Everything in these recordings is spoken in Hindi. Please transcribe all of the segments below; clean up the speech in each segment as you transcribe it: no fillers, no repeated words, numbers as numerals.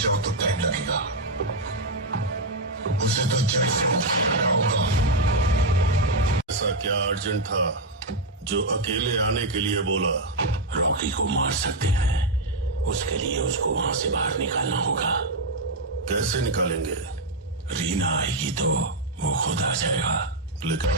जाओ तो टाइम लगेगा। उसे तो जड़ से उखाड़ना होगा। ऐसा क्या अर्जेंट था जो अकेले आने के लिए बोला? रॉकी को मार सकते हैं, उसके लिए उसको वहां से बाहर निकालना होगा। कैसे निकालेंगे? रीना आएगी तो वो खुद आ जाएगा। लेकिन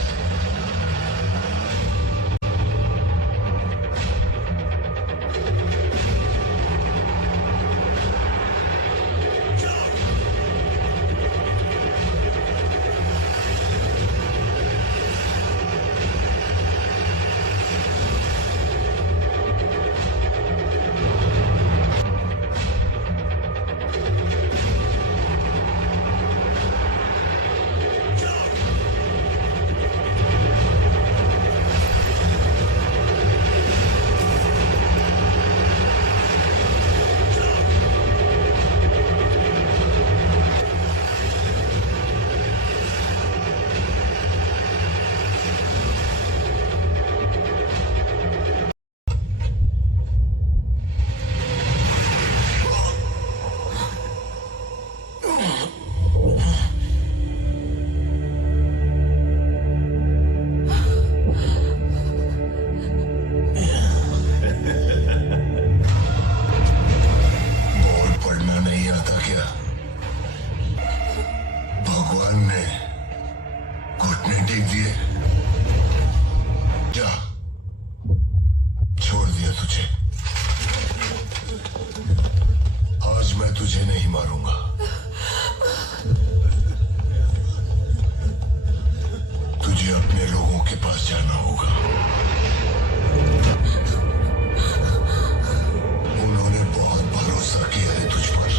तुझे नहीं मारूंगा। तुझे अपने लोगों के पास जाना होगा। उन्होंने बहुत भरोसा किया है तुझ पर।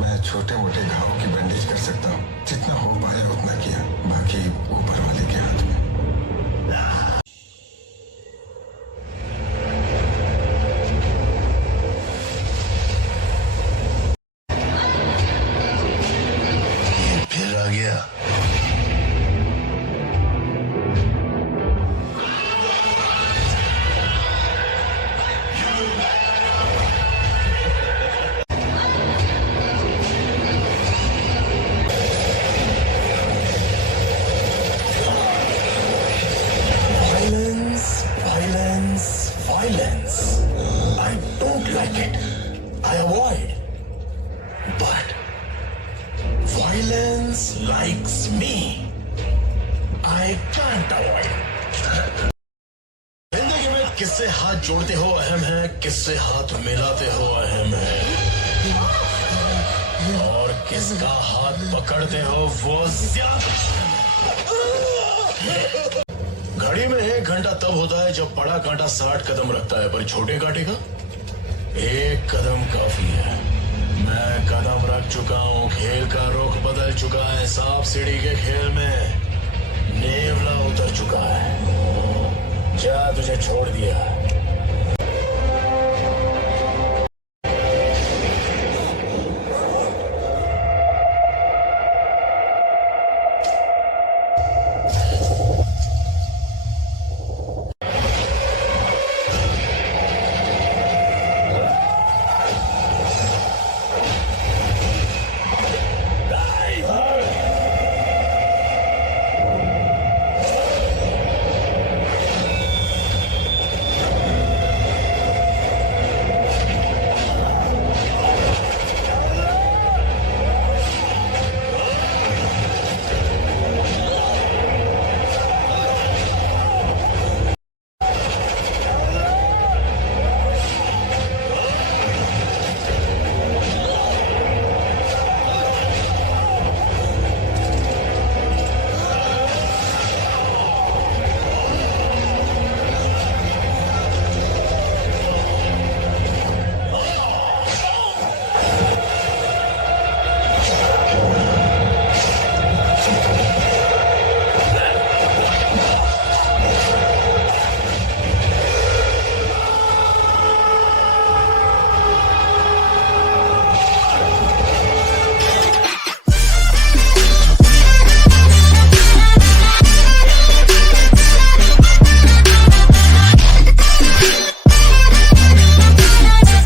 मैं छोटे मोटे घावों की बैंडेज कर सकता हूँ, जितना हो पाया उतना किया, बाकी ऊपर वाले के हाथ में। फिर आ गया। Violence. I don't like it. I avoid. But violence likes me. I can't avoid. जिंदगी में किससे हाथ जोड़ते हो अहम है, किससे हाथ मिलाते हो अहम है, और किसका हाथ पकड़ते हो वो ज्यादा। घड़ी में 1 घंटा तब होता है जब बड़ा कांटा 60 कदम रखता है, पर छोटे कांटे का 1 कदम काफी है। मैं कदम रख चुका हूँ, खेल का रुख बदल चुका है, सांप सीढ़ी के खेल में नेवला उतर चुका है। जा, तुझे छोड़ दिया।